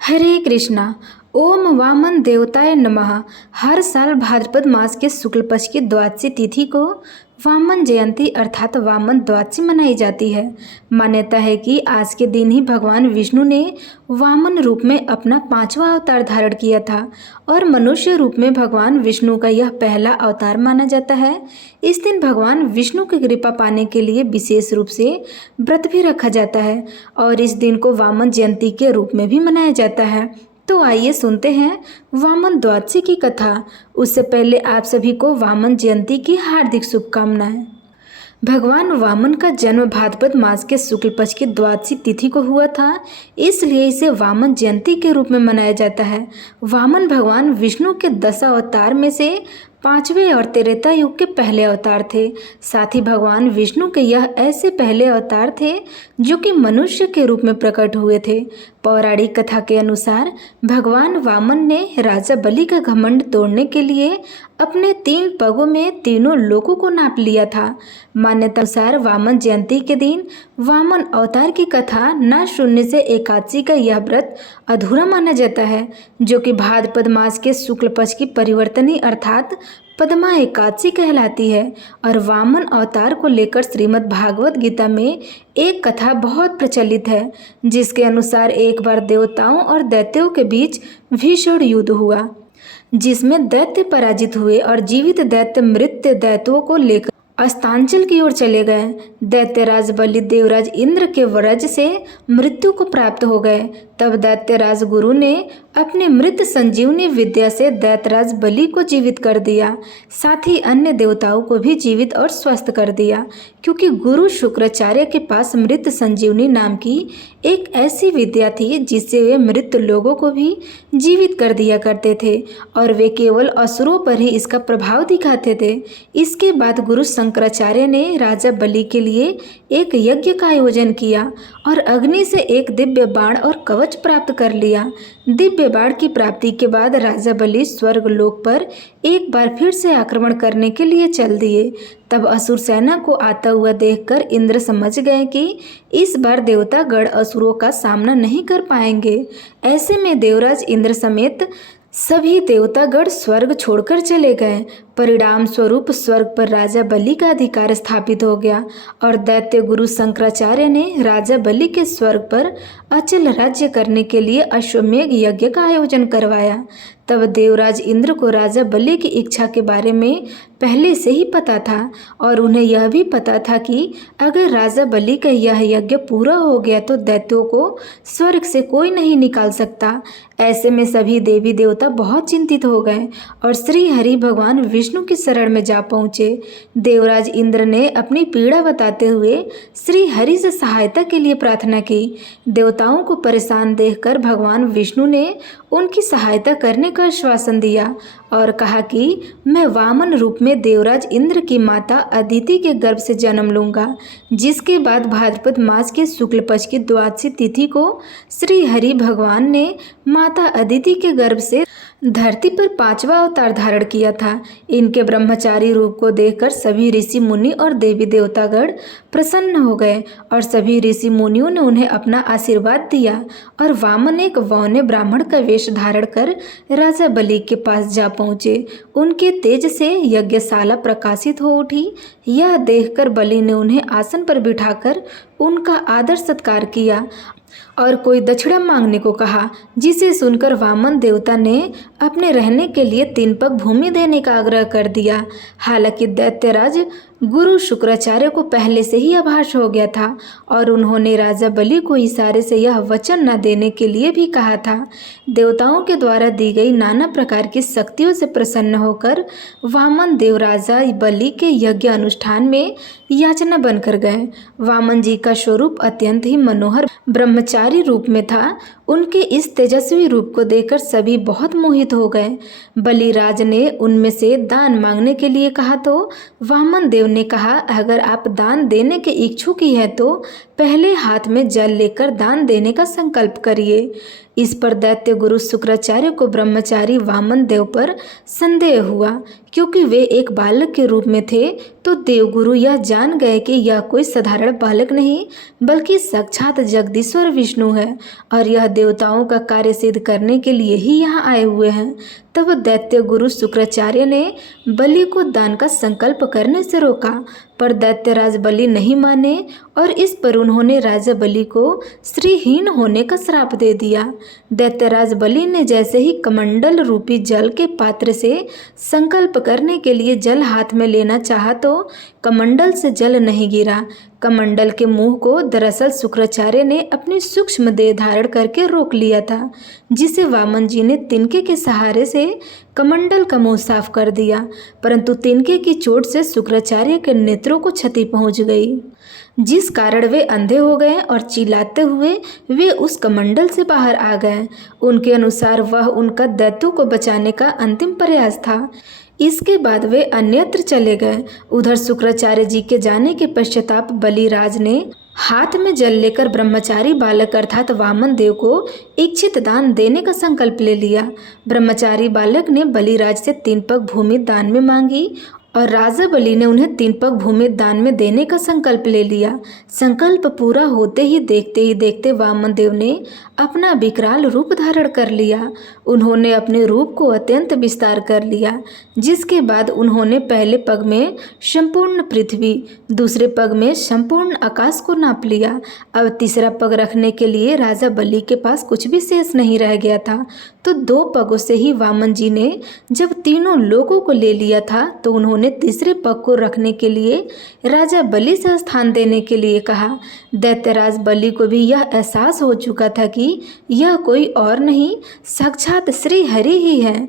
हरे कृष्णा। ओम वामन देवताय नमः। हर साल भाद्रपद मास के शुक्ल पक्ष की द्वादशी तिथि को वामन जयंती अर्थात वामन द्वादशी मनाई जाती है। मान्यता है कि आज के दिन ही भगवान विष्णु ने वामन रूप में अपना 5वां अवतार धारण किया था और मनुष्य रूप में भगवान विष्णु का यह पहला अवतार माना जाता है। इस दिन भगवान विष्णु की कृपा पाने के लिए विशेष रूप से व्रत भी रखा जाता है और इस दिन को वामन जयंती के रूप में भी मनाया जाता है। तो आइए सुनते हैं वामन द्वादशी की कथा। उससे पहले आप सभी को वामन जयंती की हार्दिक शुभकामनाएं। भगवान वामन का जन्म भाद्रपद मास के शुक्ल पक्ष की द्वादशी तिथि को हुआ था, इसलिए इसे वामन जयंती के रूप में मनाया जाता है। वामन भगवान विष्णु के 10 अवतार में से 5वें और त्रेता युग के पहले अवतार थे। साथ ही भगवान विष्णु के यह ऐसे पहले अवतार थे जो कि मनुष्य के रूप में प्रकट हुए थे। पौराणिक कथा के अनुसार भगवान वामन ने राजा बलि का घमंड तोड़ने के लिए अपने 3 पगों में तीनों लोकों को नाप लिया था। मान्यता अनुसार वामन जयंती के दिन वामन अवतार की कथा न सुनने से एकादशी का यह व्रत अधूरा माना जाता है, जो कि भाद्रपद मास के शुक्ल पक्ष की परिवर्तनी अर्थात पद्मा एकादशी कहलाती है। और वामन अवतार को लेकर श्रीमद् भागवत गीता में एक कथा बहुत प्रचलित है, जिसके अनुसार एक बार देवताओं और दैत्यों के बीच भीषण युद्ध हुआ, जिसमें दैत्य पराजित हुए और जीवित दैत्य मृत दैत्यों को लेकर अस्तांचल की ओर चले गए। दैत्यराज बलि देवराज इंद्र के वरज से मृत्यु को प्राप्त हो गए। तब दैत्यराज गुरु ने अपने मृत संजीवनी विद्या से दैत्यराज बलि को जीवित कर दिया, साथ ही अन्य देवताओं को भी जीवित और स्वस्थ कर दिया, क्योंकि गुरु शुक्राचार्य के पास मृत संजीवनी नाम की एक ऐसी विद्या थी जिससे वे मृत लोगों को भी जीवित कर दिया करते थे और वे केवल असुरों पर ही इसका प्रभाव दिखाते थे। इसके बाद गुरु शंकराचार्य ने राजा बलि के लिए एक यज्ञ का आयोजन किया और अग्नि से एक दिव्य बाण और कवच प्राप्त कर लिया। दिव्य बाण की प्राप्ति के बाद राजा बलि स्वर्ग लोक पर एक बार फिर से आक्रमण करने के लिए चल दिए। तब असुर सेना को आता हुआ देखकर इंद्र समझ गए कि इस बार देवता गण असुरों का सामना नहीं कर पाएंगे। ऐसे में देवराज इंद्र समेत सभी देवतागण स्वर्ग छोड़कर चले गए। परिणाम स्वरूप स्वर्ग पर राजा बलि का अधिकार स्थापित हो गया और दैत्य गुरु शंकराचार्य ने राजा बलि के स्वर्ग पर अचल राज्य करने के लिए अश्वमेघ यज्ञ का आयोजन करवाया। तब देवराज इंद्र को राजा बलि की इच्छा के बारे में पहले से ही पता था और उन्हें यह भी पता था कि अगर राजा बलि का यह यज्ञ पूरा हो गया तो दैत्यों को स्वर्ग से कोई नहीं निकाल सकता। ऐसे में सभी देवी देवता बहुत चिंतित हो गए और श्री हरि भगवान विष्णु की शरण में जा पहुँचे। देवराज इंद्र ने अपनी पीड़ा बताते हुए श्री हरि से सहायता के लिए प्रार्थना की। देवताओं को परेशान देखकर भगवान विष्णु ने उनकी सहायता करने का आश्वासन दिया और कहा कि मैं वामन रूप में देवराज इंद्र की माता अदिति के गर्भ से जन्म लूंगा। जिसके बाद भाद्रपद मास के शुक्ल पक्ष की द्वादशी तिथि को श्री हरि भगवान ने माता अदिति के गर्भ से धरती पर 5वां अवतार धारण किया था। इनके ब्रह्मचारी रूप को देखकर सभी ऋषि मुनि और देवी देवतागण प्रसन्न हो गए और सभी ऋषि मुनियों ने उन्हें अपना आशीर्वाद दिया और वामन एक वौने ब्राह्मण का वेश धारण कर राजा बलि के पास जा पहुँचे। उनके तेज से यज्ञशाला प्रकाशित हो उठी। यह देखकर बलि ने उन्हें आसन पर बिठाकर उनका आदर सत्कार किया और कोई दक्षिणा मांगने को कहा, जिसे सुनकर वामन देवता ने अपने रहने के लिए 3 पग भूमि देने का आग्रह कर दिया। हालांकि दैत्यराज गुरु शुक्राचार्य को पहले से ही आभास हो गया था और उन्होंने राजा बलि को इशारे से यह वचन न देने के लिए भी कहा था। देवताओं के द्वारा दी गई नाना प्रकार की शक्तियों से प्रसन्न होकर वामन देव राजा बलि के यज्ञ अनुष्ठान में याचना बनकर गए। वामन जी का स्वरूप अत्यंत ही मनोहर ब्रह्मचारी रूप में था। उनके इस तेजस्वी रूप को देखकर सभी बहुत मोहित हो गए। बलिराज ने उनमें से दान मांगने के लिए कहा तो वामन देव ने कहा, अगर आप दान देने के इच्छुक ही है तो पहले हाथ में जल लेकर दान देने का संकल्प करिए। इस पर दैत्य गुरु शुक्राचार्य को ब्रह्मचारी वामन देव पर संदेह हुआ। क्योंकि वे एक बालक के रूप में थे, तो देवगुरु यह जान गए कि यह कोई साधारण बालक नहीं बल्कि साक्षात जगदीश्वर विष्णु है और यह देवताओं का कार्य सिद्ध करने के लिए ही यहाँ आए हुए हैं। तब दैत्य गुरु शुक्राचार्य ने बलि को दान का संकल्प करने से रोका, पर दैत्यराज बलि नहीं माने और इस पर उन्होंने राजा बलि को श्रीहीन होने का श्राप दे दिया। दैत्यराज बलि ने जैसे ही कमंडल रूपी जल के पात्र से संकल्प करने के लिए जल हाथ में लेना चाहा तो कमंडल से जल नहीं गिरा। कमंडल के मुंह को दरअसल शुक्राचार्य ने अपनी सूक्ष्म देह धारण करके रोक लिया था, जिसे वामन जी ने तिनके के सहारे से कमंडल का मुंह साफ कर दिया, परंतु तिनके की चोट से शुक्राचार्य के नेत्रों को क्षति पहुंच गई, जिस कारण वे अंधे हो गए और चिल्लाते हुए वे उस कमंडल से बाहर आ गए। उनके अनुसार वह उनका दैत्यों को बचाने का अंतिम प्रयास था। इसके बाद वे अन्यत्र चले गए। उधर शुक्राचार्य जी के जाने के पश्चाताप बलिराज ने हाथ में जल लेकर ब्रह्मचारी बालक अर्थात वामन देव को इच्छित दान देने का संकल्प ले लिया। ब्रह्मचारी बालक ने बलिराज से 3 पग भूमि दान में मांगी और राजा बलि ने उन्हें 3 पग भूमि दान में देने का संकल्प ले लिया। संकल्प पूरा होते ही देखते वामन देव ने अपना विकराल रूप धारण कर लिया। उन्होंने अपने रूप को अत्यंत विस्तार कर लिया, जिसके बाद उन्होंने पहले पग में संपूर्ण पृथ्वी, दूसरे पग में संपूर्ण आकाश को नाप लिया। अब तीसरा पग रखने के लिए राजा बलि के पास कुछ भी शेष नहीं रह गया था, तो 2 पगों से ही वामन जी ने जब तीनों लोगों को ले लिया था, तो उन्होंने तीसरे पग को रखने के लिए राजा बलि से स्थान देने के लिए कहा। दैत्यराज बलि को भी यह एहसास हो चुका था कि यह कोई और नहीं साक्षात श्री हरि ही है।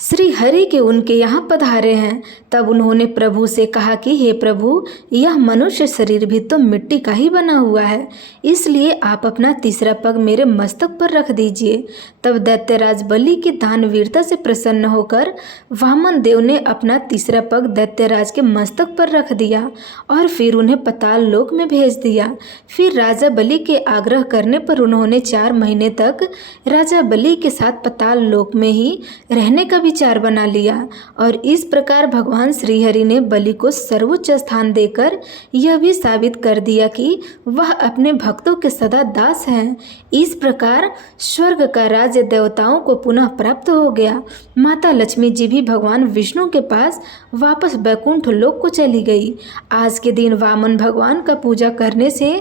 श्री हरि के उनके यहाँ पधारे हैं। तब उन्होंने प्रभु से कहा कि हे प्रभु, यह मनुष्य शरीर भी तो मिट्टी का ही बना हुआ है, इसलिए आप अपना तीसरा पग मेरे मस्तक पर रख दीजिए। तब दैत्यराज बलि की दानवीरता से प्रसन्न होकर वामन देव ने अपना तीसरा पग दैत्यराज के मस्तक पर रख दिया और फिर उन्हें पाताल लोक में भेज दिया। फिर राजा बलि के आग्रह करने पर उन्होंने 4 महीने तक राजा बलि के साथ पाताल लोक में ही रहने का विचार बना लिया और इस प्रकार भगवान श्रीहरि ने बलि को सर्वोच्च स्थान देकर यह भी साबित कर दिया कि वह अपने भक्तों के सदा दास हैं। इस प्रकार स्वर्ग का राज्य देवताओं को पुनः प्राप्त हो गया। माता लक्ष्मी जी भी भगवान विष्णु के पास वापस बैकुंठ लोक को चली गई। आज के दिन वामन भगवान का पूजा करने से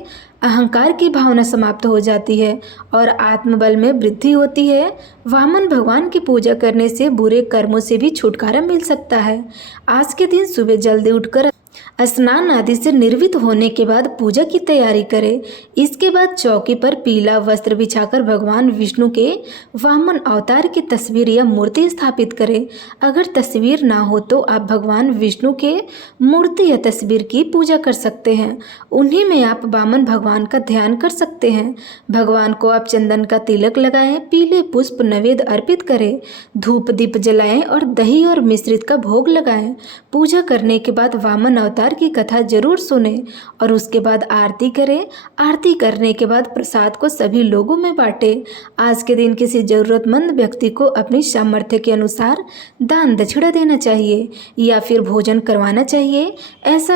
अहंकार की भावना समाप्त हो जाती है और आत्मबल में वृद्धि होती है। वामन भगवान की पूजा करने से बुरे कर्मों से भी छुटकारा मिल सकता है। आज के दिन सुबह जल्दी उठकर स्नान आदि से निर्वित होने के बाद पूजा की तैयारी करें। इसके बाद चौकी पर पीला वस्त्र बिछाकर भगवान विष्णु के वामन अवतार की तस्वीर या मूर्ति स्थापित करें। अगर तस्वीर ना हो तो आप भगवान विष्णु के मूर्ति या तस्वीर की पूजा कर सकते हैं। उन्हीं में आप वामन भगवान का ध्यान कर सकते हैं। भगवान को आप चंदन का तिलक लगाएं, पीले पुष्प नैवेद्य अर्पित करें, धूप दीप जलाएं और दही और मिश्रित का भोग लगाएं। पूजा करने के बाद वामन अवतार की कथा जरूर सुने और उसके बाद आरती करें। आरती करने के बाद प्रसाद को सभी लोगों में बांटें। आज के दिन किसी जरूरतमंद व्यक्ति को अपनी सामर्थ्य के अनुसार दान दक्षिणा देना चाहिए या फिर भोजन करवाना चाहिए। ऐसा